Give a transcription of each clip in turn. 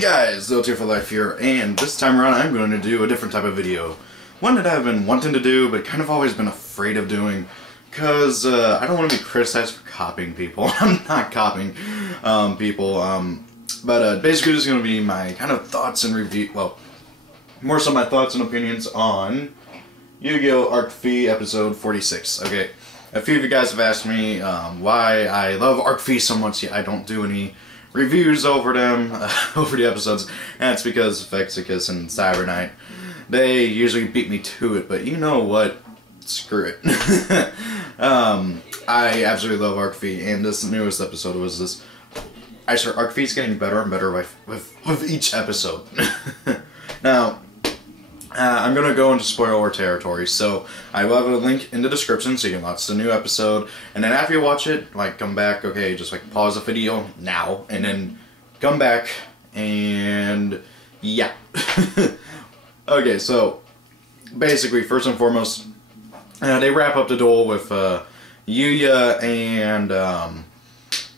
Hey guys, Devpro for Life here, and this time around I'm going to do a different type of video. One that I've been wanting to do, but kind of always been afraid of doing, because I don't want to be criticized for copying people. I'm not copying people, but basically this is going to be my kind of thoughts and review, well, more so my thoughts and opinions on Yugioh Arc V episode 46. Okay, a few of you guys have asked me why I love Arc V so much, yet I don't do any reviews over them, over the episodes, and it's because Vexicus and Cyber Knight, they usually beat me to it, but you know what? Screw it. I absolutely love Arc V, and this newest episode was this. I swear, Arc V is getting better and better with each episode. Now, I'm going to go into spoiler territory, so I will have a link in the description so you can watch the new episode, and then after you watch it, like, come back, okay, just like pause the video now, and then come back, and yeah. Okay, so, basically, first and foremost, they wrap up the duel with Yugioh and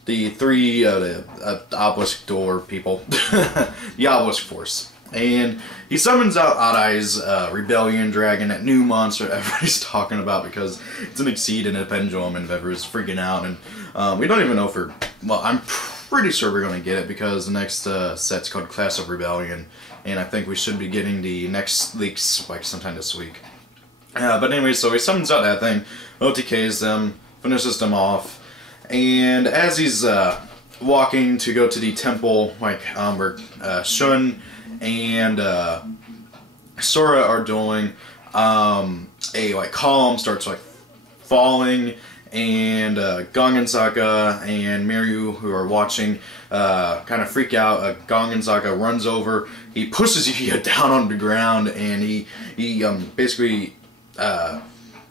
the three the Obelisk Door people, the Obelisk Force. And he summons out Odd-Eye's Rebellion Dragon, that new monster everybody's talking about because it's an Exceed and a Pendulum, and everybody's freaking out. And we don't even know if we're, well, I'm pretty sure we're going to get it because the next set's called Class of Rebellion, and I think we should be getting the next leaks like sometime this week. But anyway, so he summons out that thing, OTKs them, finishes them off, and as he's walking to go to the temple, like where Shun and Sora are doing, a like column starts like falling, and Gong and Sokka and Miryu, who are watching, kind of freak out. Gong and Sokka runs over, he pushes Yugioh down on the ground, and he basically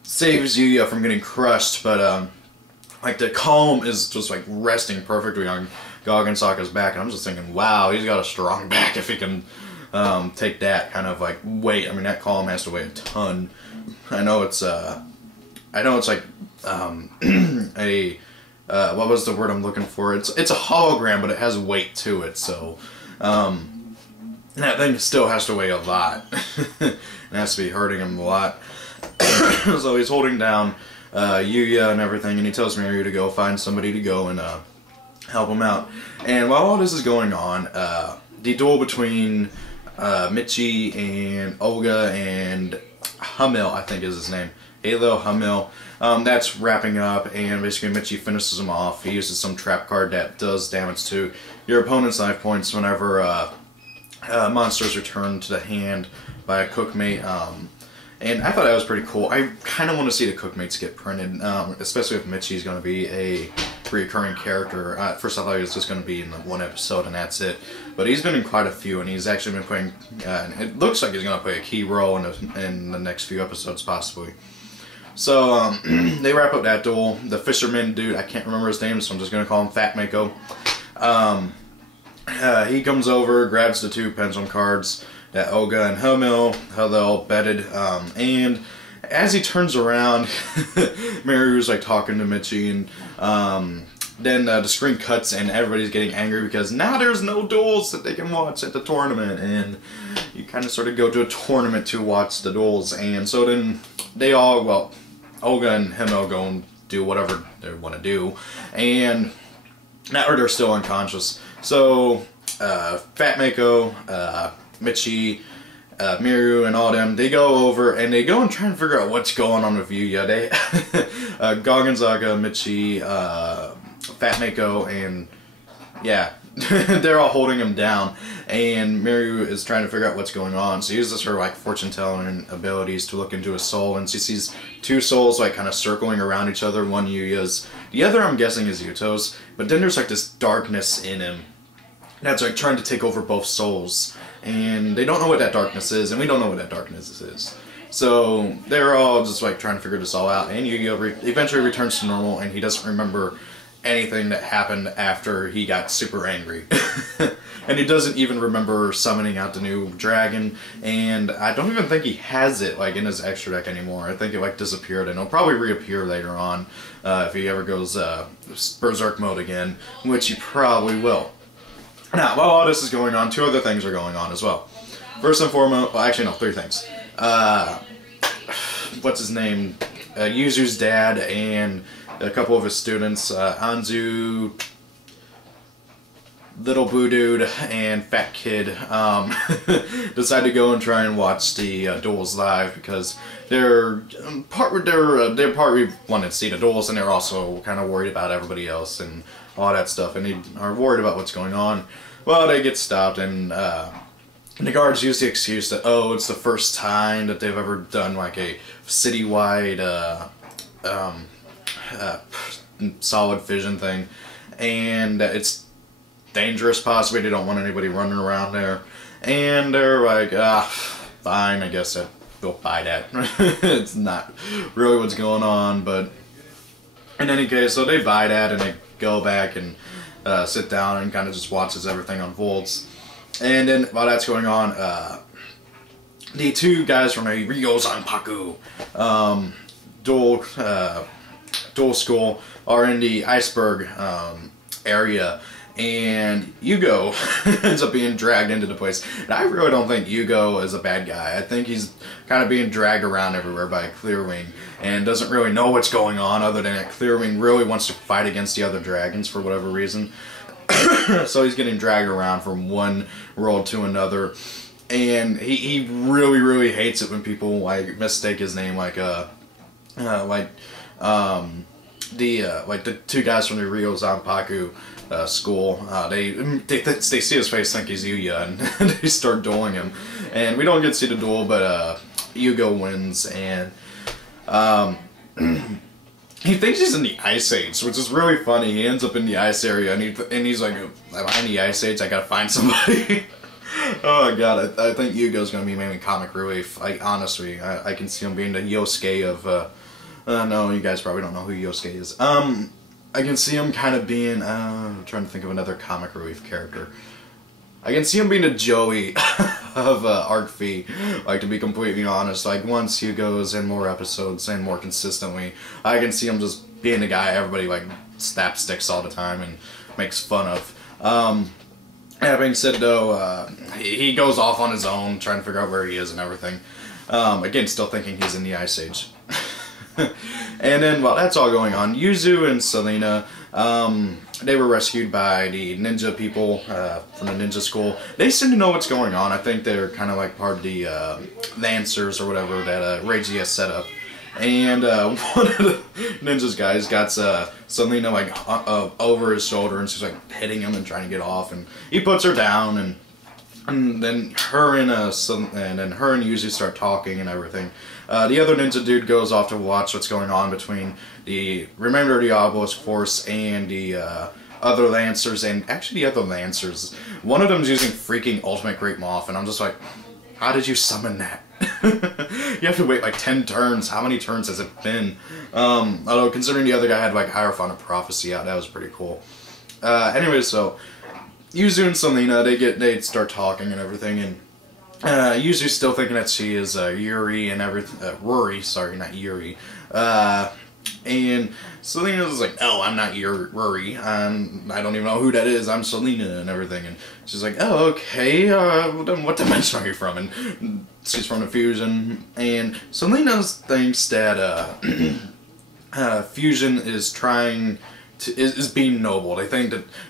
saves Yugioh from getting crushed, but like the column is just like resting perfectly on Gong and Sokka's back, and I'm just thinking, wow, he's got a strong back if he can take that kind of like weight. I mean, that column has to weigh a ton. I know it's like a what was the word I'm looking for? It's a hologram, but it has weight to it. So that thing still has to weigh a lot. It has to be hurting him a lot. So he's holding down Yugioh and everything, and he tells Miryu to go find somebody to go and help him out. And while all this is going on, the duel between Michi and Olga and Hamil, I think is his name, Halo Hamil, that's wrapping up, and basically Michi finishes him off. He uses some trap card that does damage to your opponent's life points whenever monsters return to the hand by a cookmate. And I thought that was pretty cool. I kind of want to see the cookmates get printed, especially if Michi's going to be a recurring character. First I thought he was just going to be in the one episode and that's it. But he's been in quite a few, and he's actually been playing, it looks like he's going to play a key role in the next few episodes possibly. So they wrap up that duel. The fisherman dude, I can't remember his name, so I'm just going to call him Fat Mako. He comes over, grabs the two pendulum cards that Olga and Hamil betted, and as he turns around, Miryu's like talking to Michi, and then the screen cuts and everybody's getting angry because now there's no duels that they can watch at the tournament, and you kind of sort of go to a tournament to watch the duels. And so then they all, well, Olga and Hamil go and do whatever they want to do, and now they're still unconscious. So Fat Mako, Michi, Miryu, and all them, they go over and they go and try and figure out what's going on with Yugioh. They, Gong and Sokka, Michi, Fat Mako, and yeah, they're all holding him down, and Miryu is trying to figure out what's going on. So she uses her like fortune-telling abilities to look into his soul, and she sees two souls like kind of circling around each other. One Yugioh's, the other I'm guessing is Yuto's, but then there's like this darkness in him that's like trying to take over both souls, and they don't know what that darkness is, and we don't know what that darkness is. So they're all just like trying to figure this all out, and Yugioh eventually returns to normal, and he doesn't remember anything that happened after he got super angry. And he doesn't even remember summoning out the new dragon, and I don't even think he has it like in his extra deck anymore. I think it like disappeared, and it'll probably reappear later on if he ever goes Berserk mode again, which he probably will. Now, while all this is going on, two other things are going on as well. First and foremost, well, actually no, three things. What's his name? Yuzu's dad and a couple of his students, Anzu, Little Boo Dude, and Fat Kid, decide to go and try and watch the duels live because they're partly wanted to see the duels, and they're also kind of worried about everybody else and all that stuff, and they are worried about what's going on. Well, they get stopped, and the guards use the excuse that, oh, it's the first time that they've ever done like a citywide solid fission thing, and it's dangerous possibly, they don't want anybody running around there, and they're like, fine, I guess we'll buy that. It's not really what's going on, but in any case, so they buy that and they go back and sit down and kind of just watch as everything unfolds. And then while that's going on, the two guys from the Ryo Zanpaku dual school are in the iceberg area, and Yugioh ends up being dragged into the place. And I really don't think Yugioh is a bad guy. I think he's kind of being dragged around everywhere by Clearwing and doesn't really know what's going on, other than that Clearwing really wants to fight against the other dragons for whatever reason. So he's getting dragged around from one world to another, and he really hates it when people like mistake his name like the two guys from the Ryo Zanpaku school. They see his face, think he's Yuya, and they start dueling him. And we don't get to see the duel, but Yugioh wins, and he thinks he's in the Ice Age, which is really funny. He ends up in the ice area, and he's like, am I in the Ice Age? I gotta find somebody. Oh my god, I think Yugioh's gonna be mainly comic relief. Honestly, I can see him being the Yosuke of, no, you guys probably don't know who Yosuke is. I can see him kind of being, I'm trying to think of another comic relief character. I can see him being a Joey of Arc V, like, to be completely honest. Like, once Yugioh's in more episodes and more consistently, I can see him just being the guy everybody, like, slapsticks all the time and makes fun of. That being said, though, he goes off on his own, trying to figure out where he is and everything. Again, still thinking he's in the Ice Age. And then, while that's all going on, Yuzu and Selena, they were rescued by the ninja people from the ninja school. They seem to know what's going on. I think they're kind of like part of the Lancers or whatever that Reiji has set up. And one of the ninjas guys got Selena like over his shoulder, and she's like hitting him and trying to get off, and he puts her down, and then her and Yuzu start talking and everything. The other ninja dude goes off to watch what's going on between the remainder of the Obelisk Force and the other Lancers, and actually the other Lancers. One of them's using freaking Ultimate Great Moth, and I'm just like, how did you summon that? You have to wait like 10 turns. How many turns has it been? Although considering the other guy had like Hierophant of Prophecy out, that was pretty cool. Anyway, so Yuzu and Selena, they start talking and everything, and Yuzu's still thinking that she is Yuri and everything. Rory, sorry, not Yuri. And Selena's like, no, I'm not Rory. I don't even know who that is. I'm Selena and everything. And she's like, oh, okay. Then what dimension are you from? And she's from the Fusion. And Selena thinks that Fusion is trying to is being noble.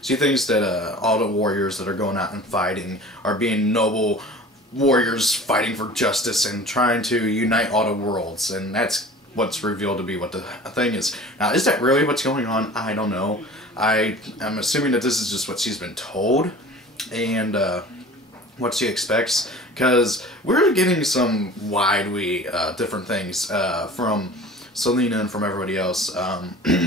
She thinks that all the warriors that are going out and fighting are being noble warriors fighting for justice and trying to unite all the worlds, and that's what's revealed to be what the thing is. Now, is that really what's going on? I don't know. I'm assuming that this is just what she's been told, and what she expects, because we're getting some widely different things from Selena and from everybody else.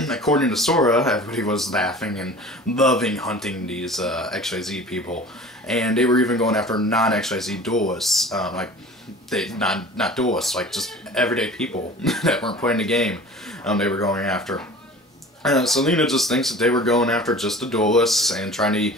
According to Sora, everybody was laughing and loving hunting these XYZ people, and they were even going after non-XYZ duelists, like not duelists, like just everyday people that weren't playing the game. They were going after. Selena just thinks that they were going after just the duelists and trying to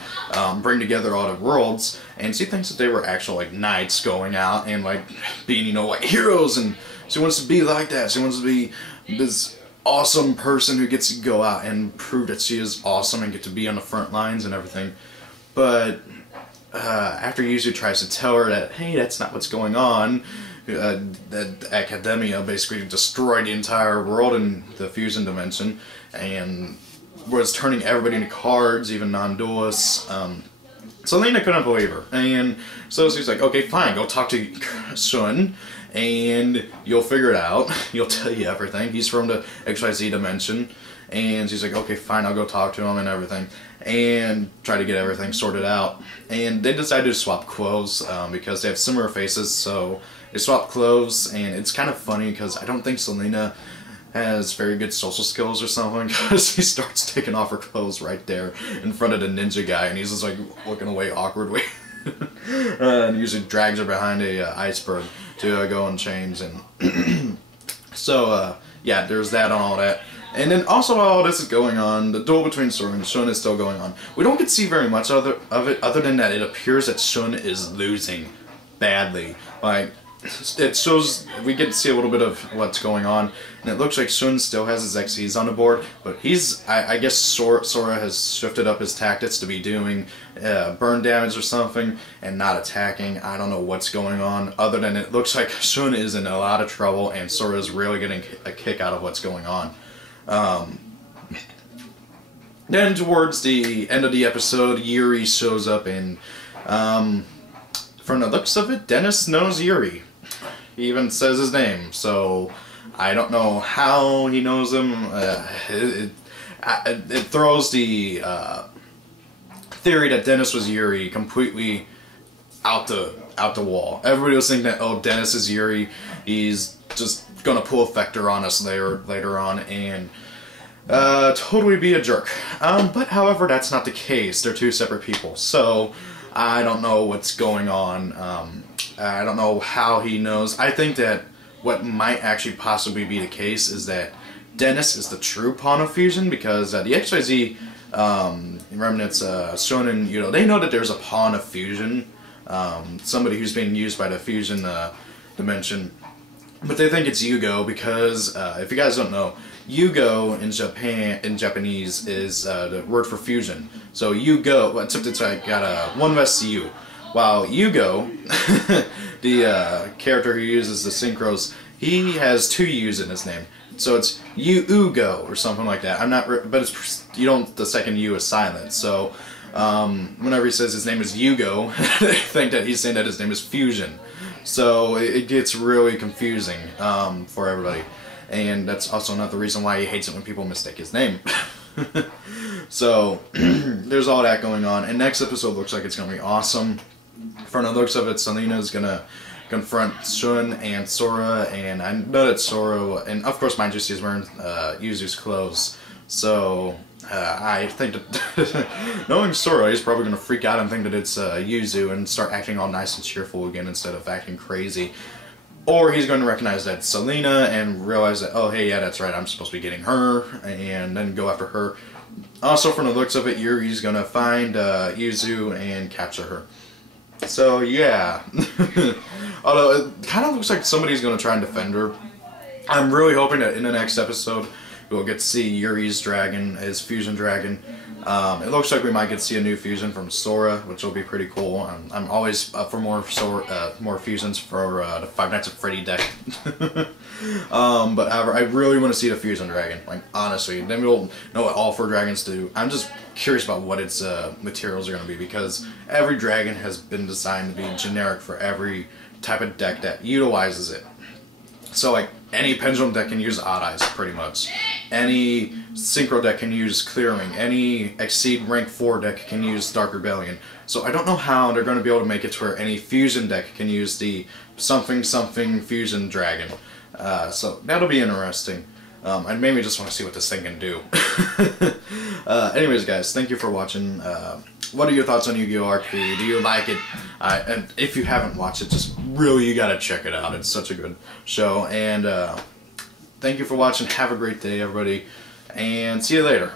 bring together all the worlds, and she thinks that they were actual like knights going out and like being, you know, like heroes, and she wants to be like that. She wants to be this awesome person who gets to go out and prove that she is awesome and get to be on the front lines and everything. But after Yuzu tries to tell her that, hey, that's not what's going on, that Academia basically destroyed the entire world in the fusion dimension and was turning everybody into cards, even non-duelists. Selena couldn't believe her, and so she's like, okay, fine, go talk to Shun, and you'll figure it out. He'll tell you everything. He's from the XYZ dimension, and she's like, okay, fine, I'll go talk to him and everything, and try to get everything sorted out. And they decided to swap clothes, because they have similar faces, so they swap clothes, and it's kind of funny, because I don't think Selena has very good social skills or something, because he starts taking off her clothes right there in front of the ninja guy, and he's just like looking away awkwardly. And usually drags her behind a iceberg to go and change. And so yeah, there's that and all that. And then also while all this is going on, the duel between Sora and Shun is still going on. We don't get to see very much of it other than that it appears that Shun is losing badly. Like, it shows, we get to see a little bit of what's going on, and it looks like Shun still has his XYZ on the board, but I guess Sora has shifted up his tactics to be doing burn damage or something, and not attacking. I don't know what's going on, other than it looks like Shun is in a lot of trouble, and Sora is really getting a kick out of what's going on. Then towards the end of the episode, Yuri shows up, and from the looks of it, Dennis knows Yuri. He even says his name, so I don't know how he knows him. It throws the theory that Dennis was Yuri completely out the wall. Everybody was thinking that, oh, Dennis is Yuri. He's just gonna pull a Vector on us later on and totally be a jerk. But however, that's not the case. They're two separate people, so I don't know what's going on. I don't know how he knows. I think that what might actually possibly be the case is that Dennis is the true pawn of fusion, because the XYZ remnants, Shun and Yugioh, they know that there's a pawn of fusion, somebody who's being used by the fusion dimension, but they think it's Yugioh because, if you guys don't know, Yugioh in Japanese is the word for fusion. So Yugioh, except it's like got a one less U. While Yugioh, the character who uses the synchros, he has two U's in his name. So it's Yugioh or something like that. I'm not, but it's the second U is silent. So whenever he says his name is Yugioh, they think that he's saying that his name is Fusion. So it gets really confusing for everybody. And that's also another reason why he hates it when people mistake his name. So, there's all that going on. And next episode looks like it's going to be awesome. From the looks of it, Selena's going to confront Shun and Sora. And I know that Sora, and of course mind you, she's wearing Yuzu's clothes. So, I think that, knowing Sora, he's probably going to freak out and think that it's Yuzu and start acting all nice and cheerful again instead of acting crazy. Or he's going to recognize that Selena and realize that, oh, hey, yeah, that's right, I'm supposed to be getting her, and then go after her. Also, from the looks of it, Yuri's going to find Yuzu and capture her. So, yeah. Although, it kind of looks like somebody's going to try and defend her. I'm really hoping that in the next episode, we'll get to see Yuri's dragon, his fusion dragon. It looks like we might get to see a new fusion from Sora, which will be pretty cool. I'm always up for more fusions for the Five Nights at Freddy deck. But however, I really want to see the fusion dragon. Like, honestly, then we'll know what all 4 dragons do. I'm just curious about what its materials are going to be, because every dragon has been designed to be generic for every type of deck that utilizes it. So, like, any pendulum deck can use Odd Eyes, pretty much. Any synchro deck can use Clearing. Any Exceed Rank 4 deck can use Dark Rebellion. So I don't know how they're going to be able to make it to where any fusion deck can use the something fusion dragon. So that'll be interesting. I maybe just want to see what this thing can do. Anyways, guys, thank you for watching. What are your thoughts on Yugioh Arc V? Do you like it? And if you haven't watched it, just really, you gotta check it out. It's such a good show. And thank you for watching. Have a great day, everybody. And see you later.